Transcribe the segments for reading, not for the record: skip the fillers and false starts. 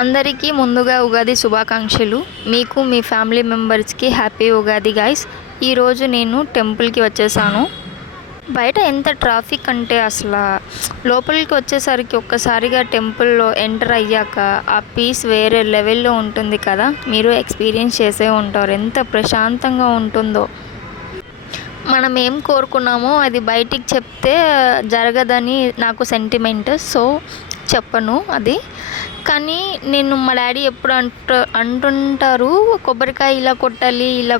అందరికీ ముందుగా ఉగాది శుభాకాంక్షలు. మీకు మీ ఫ్యామిలీ మెంబర్స్కి హ్యాపీ ఉగాది గైస్. ఈరోజు నేను టెంపుల్కి వచ్చేసాను. బయట ఎంత ట్రాఫిక్ అంటే అసలు లోపలికి వచ్చేసరికి ఒక్కసారిగా టెంపుల్లో ఎంటర్ అయ్యాక ఆ పీస్ వేరే లెవెల్లో ఉంటుంది కదా. మీరు ఎక్స్పీరియన్స్ చేసే ఉంటారు ఎంత ప్రశాంతంగా ఉంటుందో. మనం ఏం కోరుకున్నామో అది బయటికి చెప్తే జరగదని నాకు సెంటిమెంట్. సో చెప్పను అది. కానీ నేను మా డాడీ ఎప్పుడు అంటుంటారు కొబ్బరికాయ ఇలా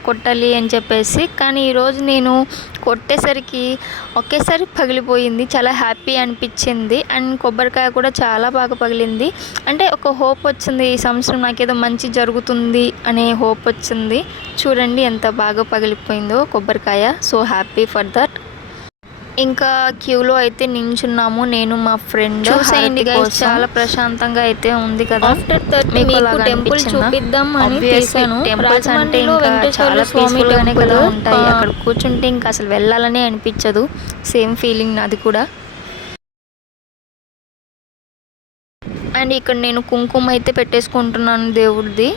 కొట్టాలి అని చెప్పేసి. కానీ ఈరోజు నేను కొట్టేసరికి ఒకేసారి పగిలిపోయింది. చాలా హ్యాపీ అనిపించింది. అండ్ కొబ్బరికాయ కూడా చాలా బాగా పగిలింది. అంటే ఒక హోప్ వచ్చింది, ఈ సంవత్సరం నాకేదో మంచి జరుగుతుంది అనే హోప్ వచ్చింది. చూడండి ఎంత బాగా పగిలిపోయిందో కొబ్బరికాయ. So happy for that. ఇంకా క్యూలో అయితే నించున్నాము నేను మా ఫ్రెండ్. చూసేయండి గైస్, చాలా ప్రశాంతంగా అయితే ఉంది కదా. ఆఫ్టర్ దట్ మీకు టెంపుల్ చూపిద్దాం అని తీసాను. టెంపుల్స్ అంటే ఇంకా చాలా పీస్ఫుల్ గానే కదా ఉంటాయి. అక్కడ కూర్చుంటే ఇంకా అసలు వెళ్ళాలనే అనిపించదు. సేమ్ ఫీలింగ్ నాది కూడా. అండ్ ఇక్కడ నేను కుంకుమ అయితే పెట్టేసుకుంటున్నాను దేవుడిది.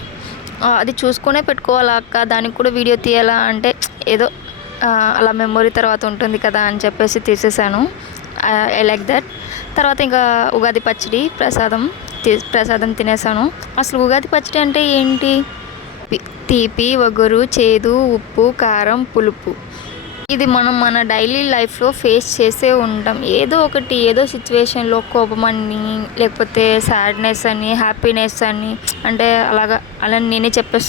అది చూసుకునే పెట్టుకోవాలా అక్క, దానికి కూడా వీడియో తీయాలా అంటే ఏదో అలా మెమొరీ తర్వాత ఉంటుంది కదా అని చెప్పేసి తీసేసాను. I like that. తర్వాత ఇంకా ఉగాది పచ్చడి ప్రసాదం తినేసాను. అసలు ఉగాది పచ్చడి అంటే ఏంటి? తీపి, వగరు, చేదు, ఉప్పు, కారం, పులుపు. ఇది మనం మన డైలీ లైఫ్లో ఫేస్ చేసే ఉంటాం. ఏదో సిచ్యువేషన్లో కోపం అని, లేకపోతే సాడ్నెస్ అని, హ్యాపీనెస్ అని, అంటే అలా నేనే చెప్పేస్తాను.